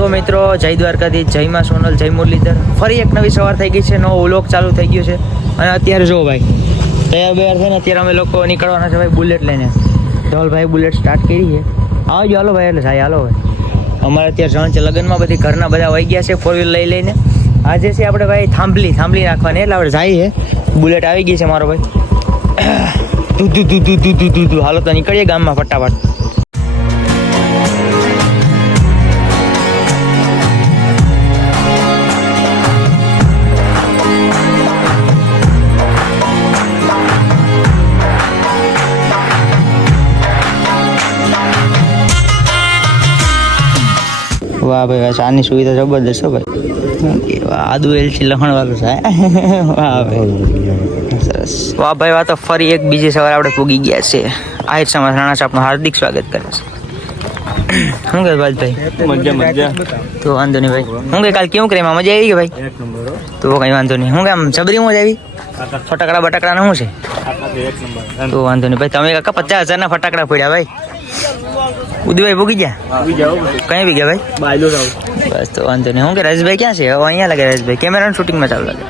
તો મિત્રો, જય દ્વારકાથી જય માં સોનલ, જય મુરલીધર. ફરી એક નવી સવાર થઈ ગઈ છે નવો વ્લોગ ચાલુ થઈ ગયો છે. અને અત્યારે જો ભાઈ, તૈયાર બૈયાર થઈને અત્યારે અમે લોકો નીકળવાના છે ભાઈ બુલેટ લઈને. ધવલભાઈ બુલેટ સ્ટાર્ટ કરી છે. આવજો હાલો ભાઈ, એટલે ભાઈ હાલો ભાઈ. અમારે અત્યારે જણ છે, લગ્નમાં બધી, ઘરના બધા વહી ગયા છે ફોર વ્હીલ લઈ લઈને. આજે છે આપણે ભાઈ થાંભલી થાંભલી નાખવાની, એટલે આપણે જઈએ. બુલેટ આવી ગઈ છે મારો ભાઈ. દૂધ દૂધ દૂધ દૂધ દૂધ હાલો તો નીકળીએ ગામમાં ફટાફટ. વાહ ભાઈ ચાની સુવિધા જબરદસ્ત ભાઈ. વાહ, આદુ એલચી લખણ વાળું છે વાહ ભાઈ. સરસ. વાહ ભાઈ વાહ તો ફરી એક બીજી સવારે આપણે પૂગી ગયા છે આહિર સમાજ રાણા સાહેબનું હાર્દિક સ્વાગત કરે છે. શું કહે ભાઈ મજા મજા. તો વાંધો નહીં ભાઈ. હું કે કાલ કેવું કરે મજા આવી ગઈ ભાઈ? તો કઈ વાંધો નહીં. હું કે આમ જબરી મજા આવી? ફટાકડા બટાકડા શું છે? તો વાંધો નહીં ભાઈ. તમે કાકા પચાસ હજારના ફટાકડા પડ્યા ભાઈ. ઉદયભાઈ ભૂગી ગયા? આવી જાઓ કઈ બી ગયા ભાઈ? બાયલો જાઓ. બસ તો વાંધો નહીં. હું કે રાજભાઈ ક્યાં છે? હવે અહીંયા લાગે રાજભાઈ કેમેરાનું શૂટિંગમાં ચાલુ લાગે.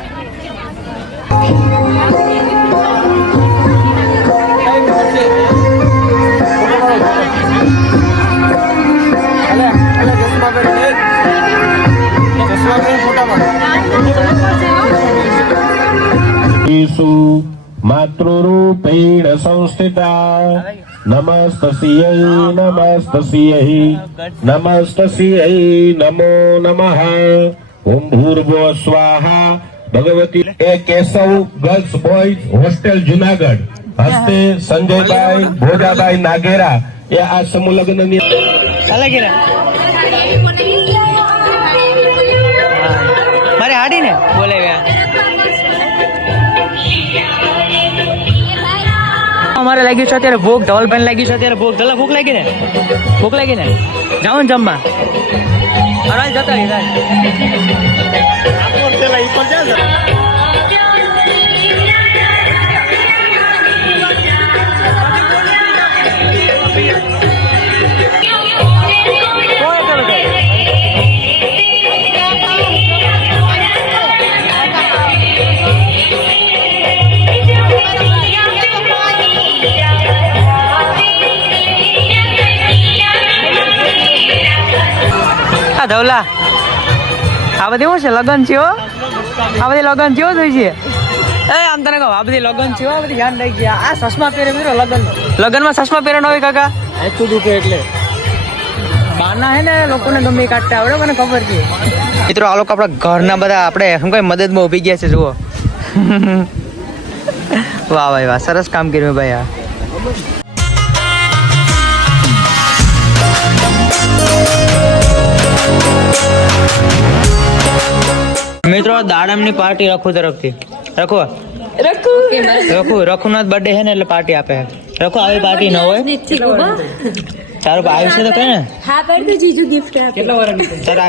येषु मातृरूपेण संस्थिता नमस्तस्यै नमस्तस्यै नमस्तस्यै नमो नमः ॐ भूर्भुव स्वाहा भगवती ए Keshav girls boys hostel Junagadh હસ્તે સંજયભાઈ ભોજાભાઈ નાગેરા એ આ સમૂહ લગ્નની ચાલે કે મારે હાડી ને બોલાવ્યા અમારે લાગ્યું છે અત્યારે ભૂખ ધવલભાઈ લાગ્યું છે અત્યારે ભૂખ ધલા ભૂખ લાગી ને? ભૂખ લાગી ને? જાઓ ને જમવા. અરે જતા રહી આ ધવલા આ બધી શું છે લગન છે આ બધી લગન છે હો જોઈ છે. એ આમ તને કહું આ બધી લગન છે હો આ બધી ધ્યાન રહી ગયા. આ ચશ્મા પહેરે મેરો લગન. લગનમાં ચશ્મા પહેરે હોય કાકા? આખું દુખે એટલે. બાના હે ને લોકોને ગમે એ કાઢતા આવડે મને ખબર છે. મિત્રો આ લોકો આપણા ઘરના બધા આપણે શું કઈ મદદમાં ઊભી ગયા છે જુઓ. વાહ ભાઈ વાહ સરસ કામ કર્યું ભાઈ આ. મિત્રો દાડમની પાર્ટી રખુ તરફથી રખો રખુ રખુનાથ બર્થડે છે ને એટલે પાર્ટી આપે રખો આવી પાર્ટી ન હોય? તારું આવ્યું છે તો કઈ ને હા કરી દો જીજુ ગિફ્ટ આપે. તારા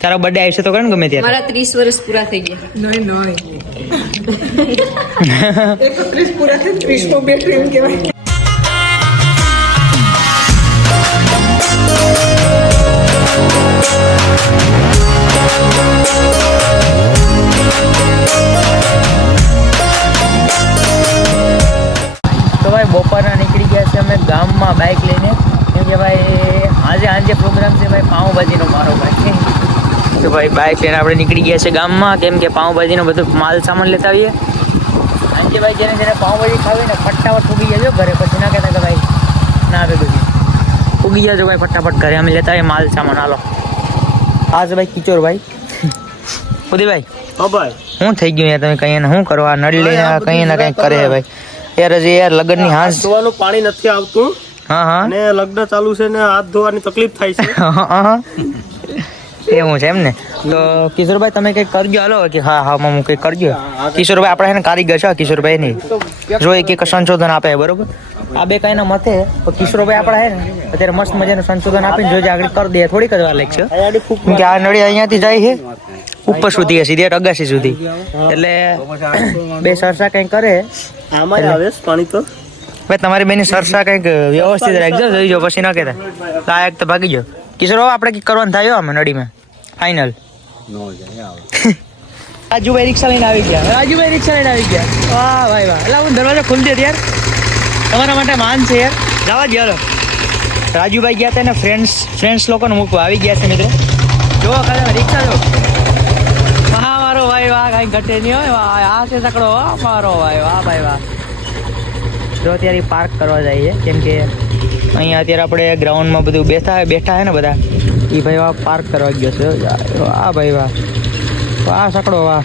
તારો બર્થડે આવશે તો કરે ને ગમે ત્યારે? મારા ત્રીસ વર્ષ પૂરા થઈ ગયા. તો ગામમાં બાઇક લઈને. કેમ કે ભાઈ આજે આજે પ્રોગ્રામ છે ભાઈ પાઉંભાજીનો મારો ભાઈ તો ભાઈ બાઇક લઈને આપણે નીકળી ગયા છે ગામમાં. કેમ કે પાઉંભાજીનો બધો માલ સામાન લેતા આવીએ. આજે ભાઈ જેને જેને પાઉંભાજી ખાવી ને ફટાફટ ઉગી જજો ઘરે. પછી ના કહેતા કે ભાઈ ના આવે બધું. ઉગી જજો ભાઈ ફટાફટ ઘરે. અમે લેતા આવીએ માલ સામાન. હાલો. હા છે ભાઈ કિચોર ભાઈ. ઉદયભાઈ હા ભાઈ. શું થઈ ગયું યાર? તમે કઈ ને શું કરવા? નડી લઈને કઈ ને કઈ કરે ભાઈ? યાર હજી યાર લગ્નની હાંસ ધોવાનું પાણી નથી આવતું. અને લગ્ન ચાલુ છે ને હાથ ધોવાની તકલીફ થાય છે. એવું છે એમ ને? તો કિશોરભાઈ તમે કઈ કરજો. હાલો કે હા હા હું કઈ કરજો કિશોરભાઈ આપણે એને કારીગર છે કિશોરભાઈ નહીં. જો એક એક સંશોધન આપે બરોબર? આ બે કાંઈના મતે. કિશોરભાઈ આપણા હે ને અત્યારે મસ્ત મજાનું સંશોધન આપીને જોજે આગળ કરી દે થોડીક જ વાર લાગશે કે આ નળી અહીંયાથી જાય છે. ઉપર સુધી સીધી અગાસી સુધી. એટલે બે સરસા કંઈ કરે. આમાં આવે પાણી તો. ભાઈ તમારી બેની સરસા કંઈક વ્યવસ્થિત રાખજો જોઈ જો પછી ન કહેતા. લાયક તો ભાગી જાઓ કિશોર હવે આપણે કંઈક કરવાનું થાય અમે આમાં નડીમાં. ફાઇનલ રાજુભાઈ રિક્ષા લઈને આવી ગયા. રાજુભાઈ રિક્ષા લઈને આવી ગયા. વાહ ભાઈ વાહ. એટલે હું દરવાજો ખુલી દે યાર. તમારા માટે માન છે યાર. જવા જ યાર રાજુભાઈ ગયા હતા ને ફ્રેન્ડ્સ ફ્રેન્ડ્સ લોકોને મૂકવા. આવી ગયા છે મિત્રો. જો ખાલી રિક્ષા જો. વાહ મારો ભાઈ વાહ કાંઈ ઘટે નહીં હોય વાહ આ છે સકડો વાહ મારો ભાઈ વાહ ભાઈ વાહ. જો અત્યારે પાર્ક કરવા જઈએ, કેમ કે અહીંયા અત્યારે આપણે ગ્રાઉન્ડમાં બધું બેઠા બેઠા છે ને બધા એ ભાઈ વાહ પાર્ક કરવા ગયો છે. આ ભાઈ વાહ. વાહ સકડો વાહ.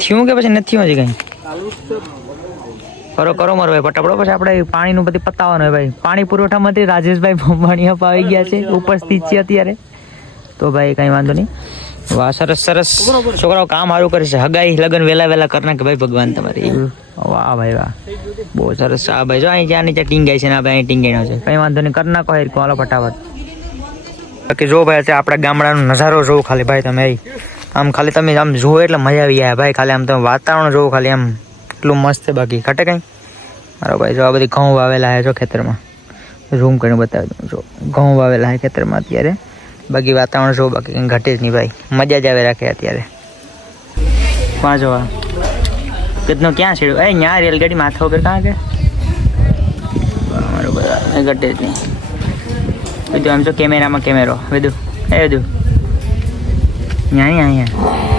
થયું કે પછી નથી હજી કંઈ? કરો કરો મારો ભાઈ પછી આપણે પાણીનું બધી પતાવવાનું હોય ભાઈ. પાણી પુરવઠા મંત્રી રાજેશભાઈ ભંભાણીયા આવી ગયા છે, ઉપસ્થિત છે અત્યારે. તો ભાઈ, કઈ વાંધો નહીં. વાહ સરસ સરસ. છોકરાઓ કામ સારું કરે છે. હગાઈ લગન વેલા વેલા કરના નાખે ભાઈ ભગવાન તમારી? વાહ ભાઈ વાહ. બહુ સરસ. આ ભાઈ જો અહીં જ્યાં નીચે ટીંગાઈ છે ને આપણે અહીં ટીંગાઈ છે. કઈ વાંધો નહીં કર નાખો હેર કોલો ફટાફટ. બાકી જો ભાઈ અત્યારે આપણા ગામડાનો નજારો જોવો ખાલી. ભાઈ તમે. આમ ખાલી તમે આમ જુઓ એટલે મજા આવી જાય. ભાઈ ખાલી આમ તમે વાતાવરણ જોવો ખાલી આમ એટલું મસ્ત છે બાકી. ખટે કંઈ? મારો ભાઈ જો આ બધી ઘઉં વાવેલા છે જો ખેતરમાં. રૂમ કરીને બતાવી દઉં. જો ઘઉં વાવેલા છે ખેતરમાં અત્યારે. બાકી વાતાવરણ જો બાકી ઘટે જ નહીં ભાઈ. મજા જ આવે રાખે અત્યારે. પાંચ જો આ ક્યાં છેડ્યો? એ ત્યાં રેલગાડી માથા ઉપર કાં કે? બરાબર. ઘટે જ નહીં. બધું આમ જો કેમેરામાં કેમેરો. બધું એ બધું અહીંયા અહીંયા